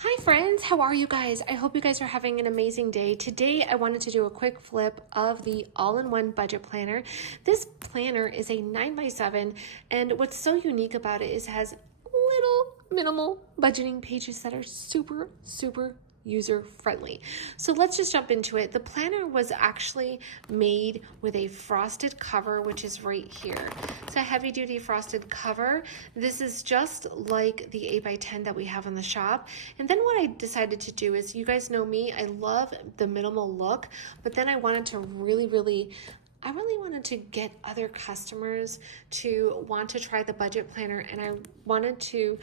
Hi friends, how are you guys? I hope you guys are having an amazing day. Today I wanted to do a quick flip of the all-in-one budget planner. This planner is a 9x7 and what's so unique about it is it has little minimal budgeting pages that are super user friendly. So let's just jump into it. The planner was actually made with a frosted cover, which is right here. It's a heavy duty frosted cover. This is just like the 8x10 that we have in the shop. And then what I decided to do is, you guys know me, I love the minimal look, but then I wanted to really wanted to get other customers to want to try the budget planner, and I wanted to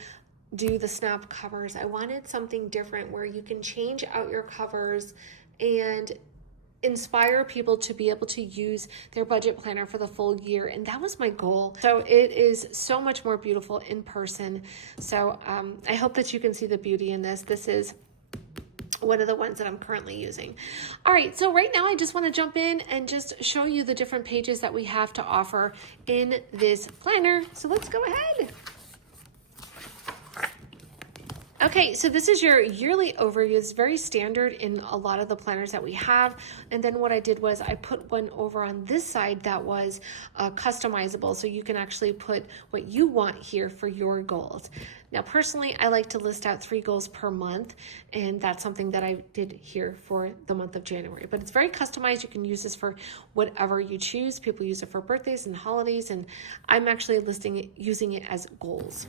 do the snap covers. I wanted something different where you can change out your covers and inspire people to be able to use their budget planner for the full year, and that was my goal. So it is so much more beautiful in person. So I hope that you can see the beauty in this. This is one of the ones that I'm currently using. All right, so right now I just want to jump in and just show you the different pages that we have to offer in this planner. So let's go ahead. Okay, so this is your yearly overview. It's very standard in a lot of the planners that we have. And then what I did was I put one over on this side that was customizable, so you can actually put what you want here for your goals. Now, personally, I like to list out 3 goals per month, and that's something that I did here for the month of January. But it's very customized. You can use this for whatever you choose. People use it for birthdays and holidays, and I'm actually using it as goals.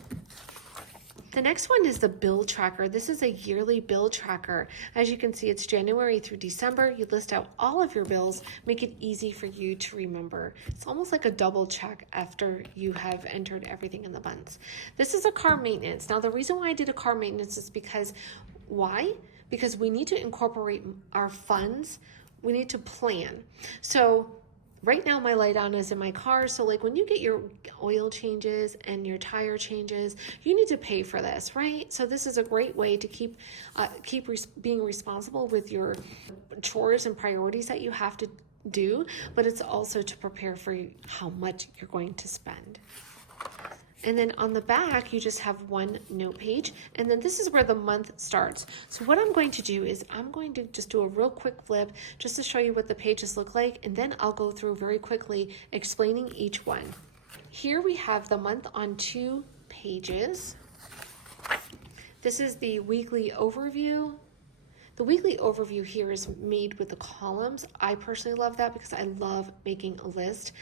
The next one is the bill tracker. This is a yearly bill tracker. As you can see, it's January through December. You list out all of your bills, make it easy for you to remember. It's almost like a double check after you have entered everything in the months. This is a car maintenance. Now, the reason why I did a car maintenance is because, why? Because we need to incorporate our funds. We need to plan. So right now my light on is in my car, so like when you get your oil changes and your tire changes, you need to pay for this, right? So this is a great way to keep being responsible with your chores and priorities that you have to do, but it's also to prepare for how much you're going to spend. And then on the back, you just have one note page. And then this is where the month starts. So what I'm going to do is I'm going to just do a real quick flip just to show you what the pages look like. And then I'll go through very quickly explaining each one. Here we have the month on 2 pages. This is the weekly overview. The weekly overview here is made with the columns. I personally love that because I love making a list.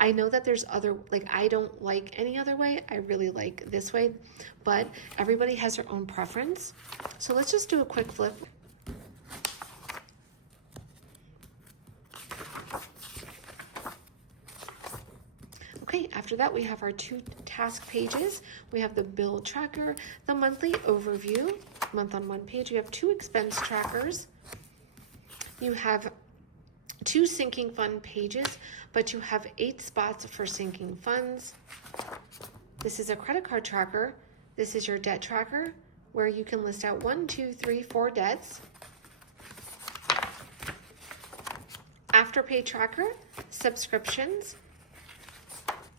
I know that there's other, I don't like any other way. I really like this way, but everybody has their own preference. So let's just do a quick flip. Okay, after that we have our 2 task pages. We have the bill tracker, the monthly overview, month on 1 page. You have 2 expense trackers. You have 2 sinking fund pages, but you have 8 spots for sinking funds. This is a credit card tracker. This is your debt tracker, where you can list out 1, 2, 3, 4 debts. Afterpay tracker, subscriptions.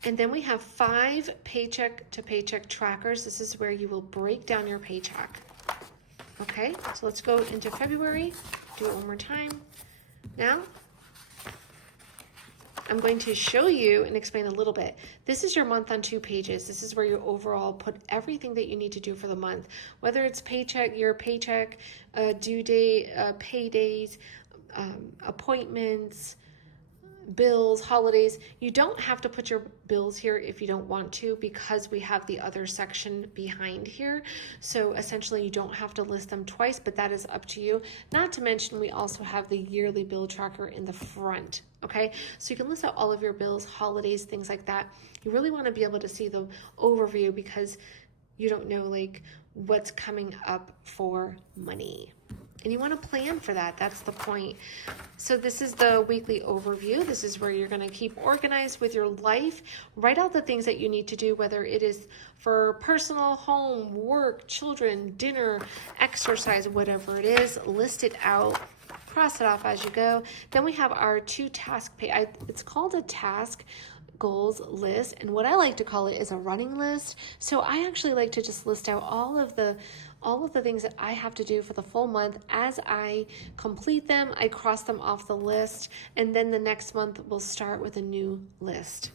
And then we have 5 paycheck to paycheck trackers. This is where you will break down your paycheck. Okay, so let's go into February. Do it one more time. Now, I'm going to show you and explain a little bit. This is your month on 2 pages. This is where you overall put everything that you need to do for the month, whether it's paycheck, your paycheck, due date, paydays, appointments, bills, holidays. You don't have to put your bills here if you don't want to, because we have the other section behind here. So essentially you don't have to list them twice, but that is up to you. Not to mention we also have the yearly bill tracker in the front. Okay, so you can list out all of your bills, holidays, things like that. You really want to be able to see the overview because you don't know what's coming up for money. And you want to plan for that. That's the point. So this is the weekly overview. This is where you're going to keep organized with your life. Write out the things that you need to do, whether it is for personal, home, work, children, dinner, exercise, whatever it is. List it out. Cross it off as you go. Then we have our 2 task page. It's called a task goals list, and what I like to call it is a running list. So I actually like to just list out all of the all of the things that I have to do for the full month. As I complete them, I cross them off the list, and then the next month we'll start with a new list.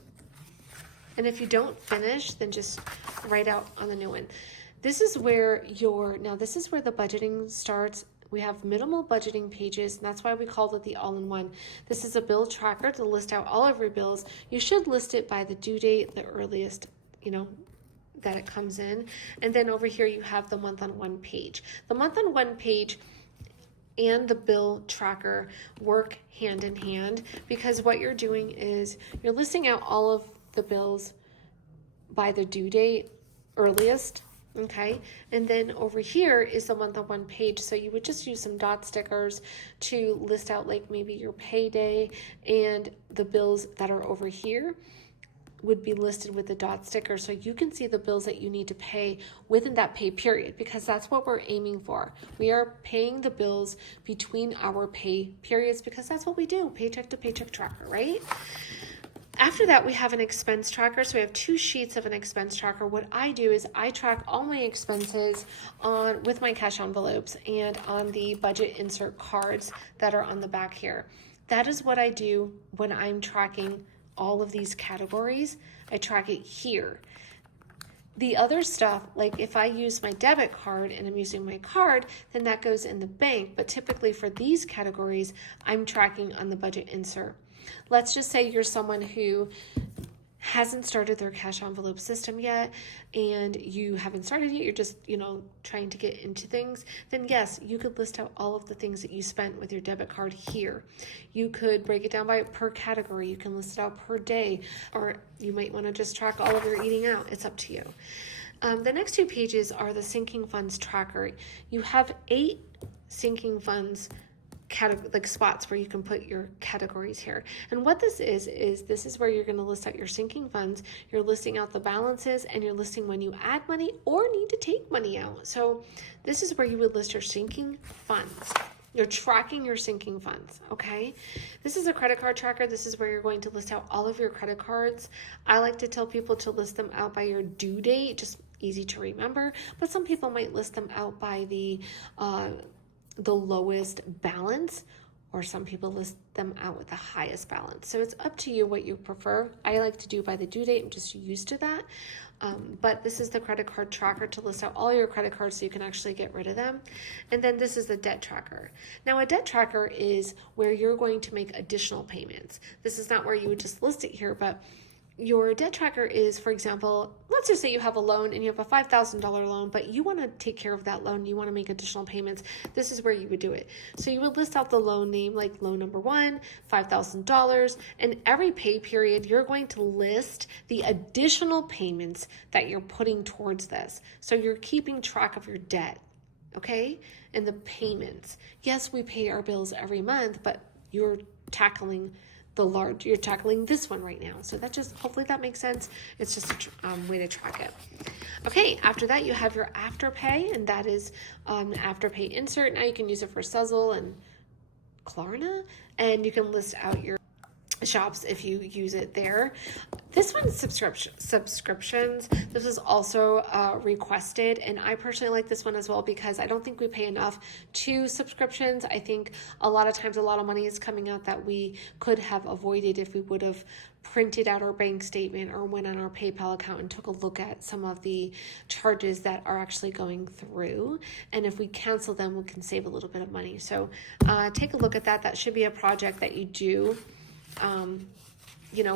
And if you don't finish, then just write out on the new one. This is where this is where the budgeting starts. We have minimal budgeting pages, and that's why we called it the all-in-one. This is a bill tracker to list out all of your bills. You should list it by the due date, the earliest, that it comes in. And then over here you have the month-on-one page. The month-on-one page and the bill tracker work hand in hand, because what you're doing is you're listing out all of the bills by the due date earliest. Okay, and then over here is the month-on-one page. So you would just use some dot stickers to list out like maybe your payday, and the bills that are over here would be listed with the dot sticker, so you can see the bills that you need to pay within that pay period, because that's what we're aiming for. We are paying the bills between our pay periods, because that's what we do, paycheck to paycheck tracker, right? After that, we have an expense tracker. So we have 2 sheets of an expense tracker. What I do is I track all my expenses with my cash envelopes and on the budget insert cards that are on the back here. That is what I do when I'm tracking all of these categories. I track it here. The other stuff, like if I use my debit card and I'm using my card, then that goes in the bank. But typically for these categories, I'm tracking on the budget insert. Let's just say you're someone who hasn't started their cash envelope system yet, and you haven't started yet, you're just, trying to get into things, then yes, you could list out all of the things that you spent with your debit card here. You could break it down by per category. You can list it out per day, or you might want to just track all of your eating out. It's up to you. The next 2 pages are the sinking funds tracker. You have 8 sinking funds spots where you can put your categories here. And what this is this is where you're going to list out your sinking funds. You're listing out the balances, and you're listing when you add money or need to take money out. So this is where you would list your sinking funds. You're tracking your sinking funds, okay? This is a credit card tracker. This is where you're going to list out all of your credit cards. I like to tell people to list them out by your due date, just easy to remember, but some people might list them out by the lowest balance, or some people list them out with the highest balance. So it's up to you what you prefer. I like to do by the due date. I'm just used to that. But this is the credit card tracker to list out all your credit cards so you can actually get rid of them. And then this is the debt tracker. Now a debt tracker is where you're going to make additional payments. This is not where you would just list it here, but your debt tracker is, for example, let's just say you have a loan and you have a $5,000 loan, but you want to take care of that loan. You want to make additional payments. This is where you would do it. So you would list out the loan name, like loan number 1, $5,000, and every pay period, you're going to list the additional payments that you're putting towards this. So you're keeping track of your debt, okay? And the payments. Yes, we pay our bills every month, but you're tackling this one right now. So that just, hopefully that makes sense. It's just a way to track it. Okay, after that you have your Afterpay, and that is Afterpay insert. Now you can use it for Sezzle and Klarna, and you can list out your shops if you use it there. This one's subscriptions. This is also requested, and I personally like this one as well because I don't think we pay enough to subscriptions. I think a lot of times a lot of money is coming out that we could have avoided if we would have printed out our bank statement or went on our PayPal account and took a look at some of the charges that are actually going through. And if we cancel them, we can save a little bit of money. So take a look at that. That should be a project that you do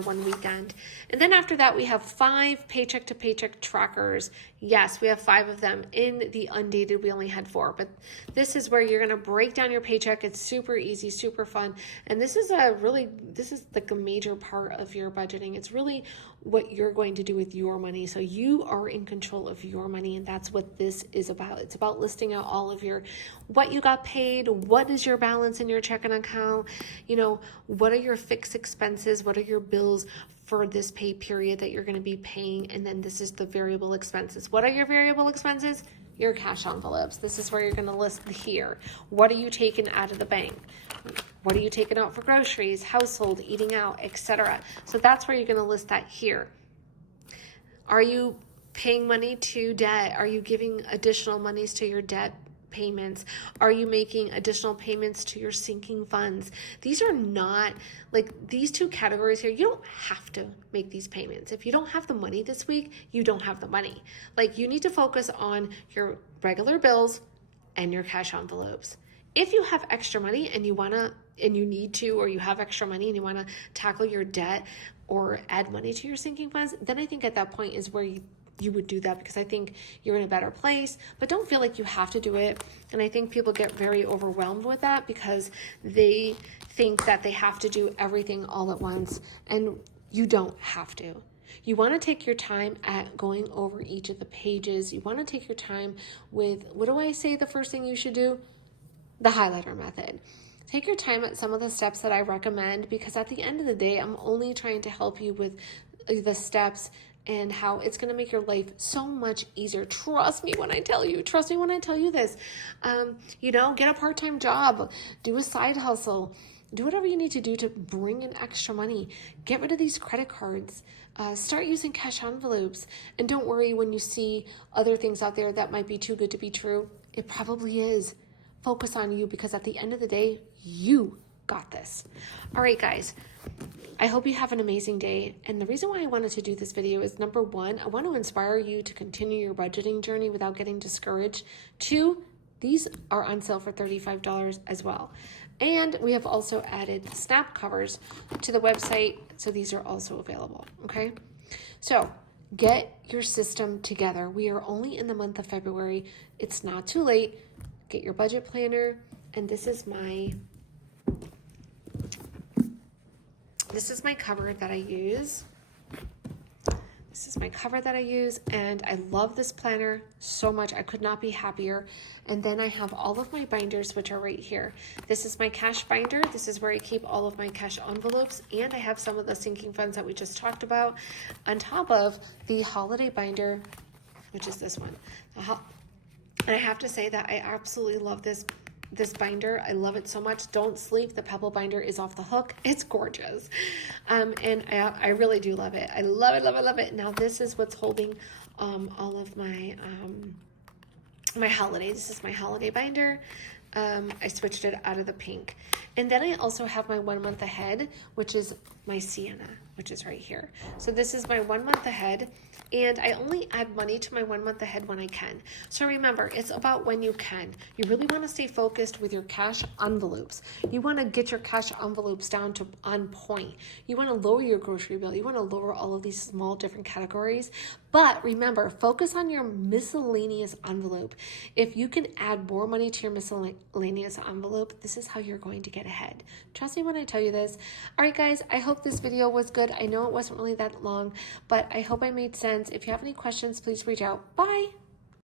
one weekend. And then after that, we have 5 paycheck to paycheck trackers. Yes, we have 5 of them. In the undated, we only had 4, but this is where you're going to break down your paycheck. It's super easy, super fun. And this is like a major part of your budgeting. It's really what you're going to do with your money. So you are in control of your money, and that's what this is about. It's about listing out all of what you got paid, what is your balance in your checking account, what are your fixed expenses, what are your bills for this pay period that you're going to be paying, and then this is the variable expenses. What are your variable expenses? Your cash envelopes. This is where you're going to list here. What are you taking out of the bank? What are you taking out for groceries, household, eating out, etc.? So that's where you're going to list that here. Are you paying money to debt? Are you giving additional monies to your debt payments? Are you making additional payments to your sinking funds? These are not, like, these two categories here, you don't have to make these payments. If you don't have the money this week, you don't have the money. Like, you need to focus on your regular bills and your cash envelopes. If you have extra money and you need to, or you have extra money and you want to tackle your debt or add money to your sinking funds, then I think at that point is where you would do that, because I think you're in a better place. But don't feel like you have to do it. And I think people get very overwhelmed with that because they think that they have to do everything all at once, and you don't have to. You want to take your time at going over each of the pages. You want to take your time with, what do I say the first thing you should do? The highlighter method. Take your time at some of the steps that I recommend, because at the end of the day, I'm only trying to help you with the steps and how it's going to make your life so much easier. Trust me when I tell you this. Get a part-time job, do a side hustle, do whatever you need to do to bring in extra money. Get rid of these credit cards. Start using cash envelopes. And don't worry when you see other things out there that might be too good to be true. It probably is. Focus on you, because at the end of the day, you got this. All right, guys. I hope you have an amazing day. And the reason why I wanted to do this video is, number one, I want to inspire you to continue your budgeting journey without getting discouraged. Two, these are on sale for $35 as well. And we have also added snap covers to the website, so these are also available, okay? So get your system together. We are only in the month of February. It's not too late. Get your budget planner, and this is my cover that I use. And I love this planner so much. I could not be happier. And then I have all of my binders, which are right here. This is my cash binder. This is where I keep all of my cash envelopes, and I have some of the sinking funds that we just talked about, on top of the holiday binder, which is this one. And I have to say that I absolutely love this binder. I love it so much. Don't sleep. The Pebble binder is off the hook. It's gorgeous. And I really do love it. I love it, love it, love it. Now this is what's holding all of my my holiday. This is my holiday binder. I switched it out of the pink. And then I also have my 1 month ahead, which is my sienna, which is right here. So this is my 1 month ahead, and I only add money to my 1 month ahead when I can. So remember, it's about when you can. You really want to stay focused with your cash envelopes. You want to get your cash envelopes down to on point. You want to lower your grocery bill. You want to lower all of these small different categories. But remember, focus on your miscellaneous envelope. If you can add more money to your miscellaneous envelope, this is how you're going to get ahead. Trust me when I tell you this. All right, guys, I hope this video was good. I know it wasn't really that long, but I hope I made sense. If you have any questions, please reach out. Bye.